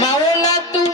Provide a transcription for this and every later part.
মাওলা তুমি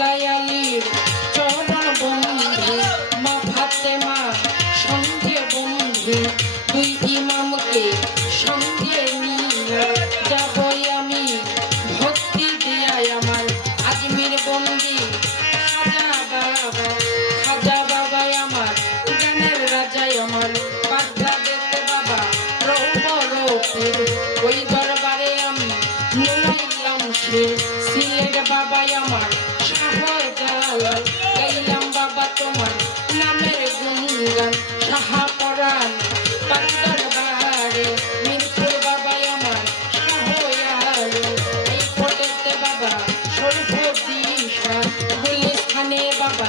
আল্লাহ আলীর চরণ মা ভাতে মা সন্ধে বন্ধু, দুই ইমামকে সন্ধে নিয়ে যাব আমি। ভক্তি দিয়াই আমার আজমির বন্দি। খাজা বাবা, খাজা বাবাই আমার গানের রাজাই আমার। বাধা দেখতে বাবা রৌব রৌপের বলে স্থানে বাবা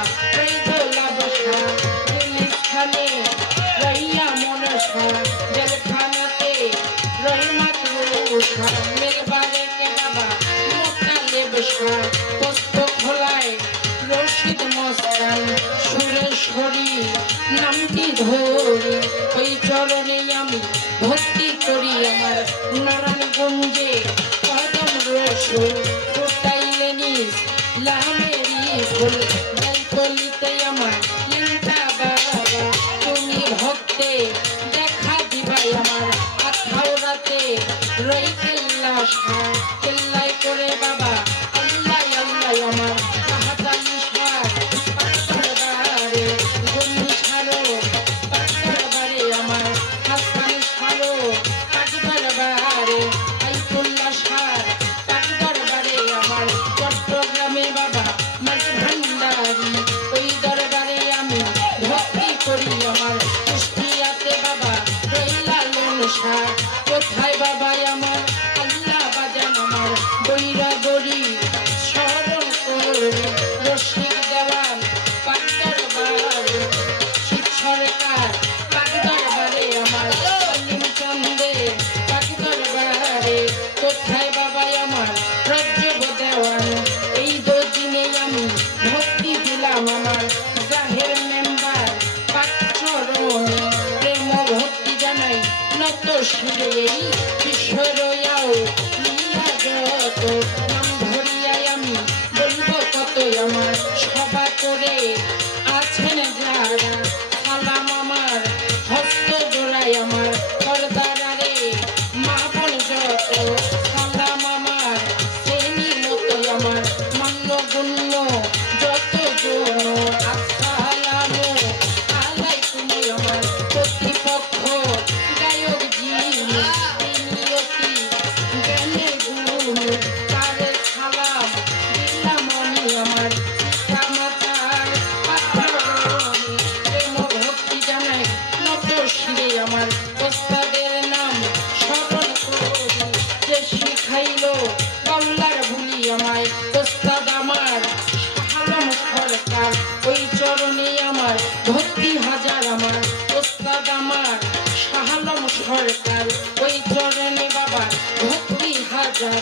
time. আমার ওস্তাদ আমার শাহালম সরকার ওই চরণে বাবা ভক্তি হাজার।